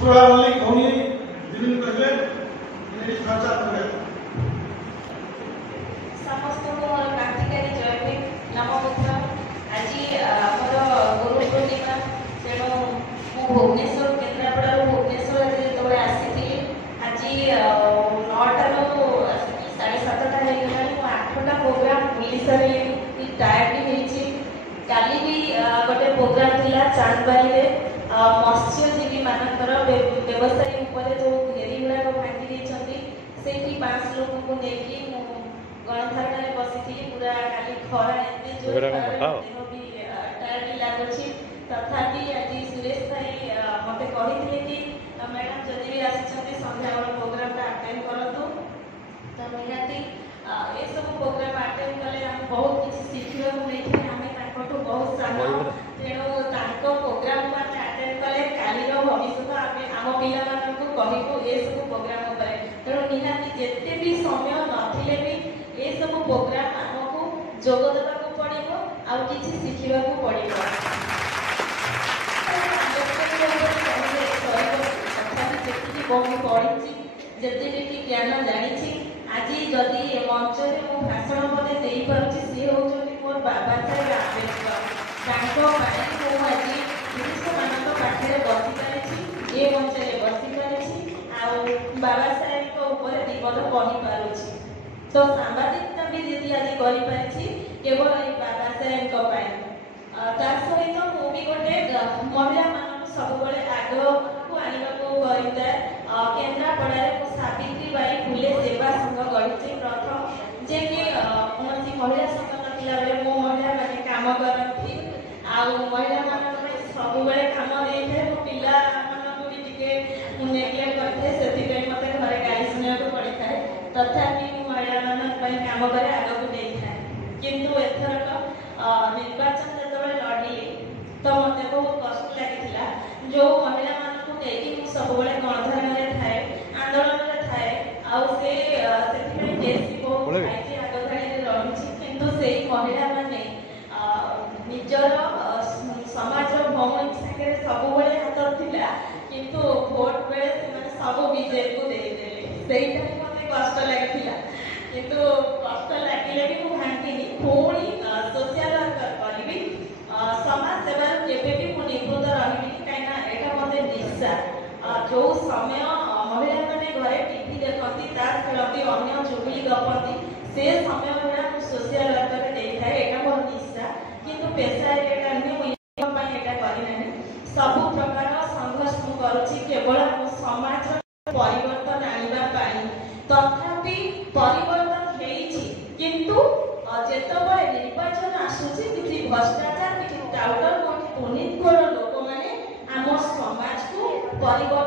शुक्रवार वाली कौनी दिन कहले मेरी खर्चा करे समस्त को मोर कार्तिकारी जयंती नमोपुत्र आज मोर गुरु पूर्णिमा तेणु मु भुवनेश्वर केन्द्रापड़ा भुवनेश्वर जो आसी आज 9टारू 7:30 हो 8टा प्रोग्राम बुली सारे टायर्ड होती काली भी गोटे प्रोग्राम थिला चांदबारी मत्स्यजीवी मानकर व्यवसायी उपरे जो घेरी गुड़ाक भांगी देइछंती सेठी 5 लोक को नेकी गणधारण बसी पूरा काली खरा एते जो देह भी टायर्ड लागुछि तथापि आज सुरेश भाई मते कहिथिले कि मैडम जदि भी आसिछंती संध्या बेला प्रोग्राम अटेंड करतु तो निहाती ए सब प्रोग्राम अटेंड कले हम बहुत किछि सिखियो मिलथि हमें ताकटो बहुत सारा तेणु ताको प्रोग्राम को अटेंड कले कालीर भविष्य आम पिला मानक कहबो ए सब प्रोग्राम उपरे तेणु निहाती जेते भी समय नथिले भी ए सब प्रोग्राम हमको जोग देबाक पड़िबो आ किछि सिखिबाक पड़िबो बहुत पढ़ी जिते भी ज्ञान जानी आज जदि मंच में भाषण मत दे पार्टी सी हूँ मोर बाबा साहेब आंबेडकर आज पुरुष मान पाखे बसी पारी ये मंच में बसी पारी बाबा साहेब विपद कही पारुछि तो सांबादिकता भी दीदी आज करी केवल ये बाबा साहेब सहित मुझे गोटे महिला मान सब आग को आने को केन्द्रापड़ा सावित्री बाई फुले सेवा संघ गढ़ी प्रथम जे कि कौन महिला संघ ना बेले मो महिला मैंने कम करती महिला मान सब कम दे मो पिला मानक भी टे नेग्लेक्ट करते से मत घर गाड़ी शुणा पड़ी था तथापि महिला मान कम करे आग को नहीं था किंतु एथरक निर्वाचन जो लड़ी तो मत बहुत कष्ट लगी जो महिला मानक नहीं सब गणधारण थाए आंदोलन थाए बहुत आगधाड़ी रही किंतु से महिला माने निजर समाज भौमिक सागे सब हाथ थिला किंतु भोट बेले से सब बीजेपी को देदेले मत कष्ट लगी किंतु कष्ट लगे भी मुझे भांगिनी पुणी सोशल वर्कर करी समाज सेवा केवे भी मुझे निवृत्त रही कहीं यहाँ मत निशा जो समय महिला मैंने घरे टीवी देखती ताश खेलती अन्य चुगली गपती से समय गुड़ा सोशल वर्कर देता है यहाँ मोर निशा किंतु पेशा एटा नुहे करना सब प्रकार संघर्ष करुच्ची केवल समाज परिवर्तन आने तथापि परिवर्तन किंतु जेतबे निर्वाचन आसुची किसी भ्रष्टाचार किसी टाउटर पुनीत लोक मैंने आम समाज को परिवर्तन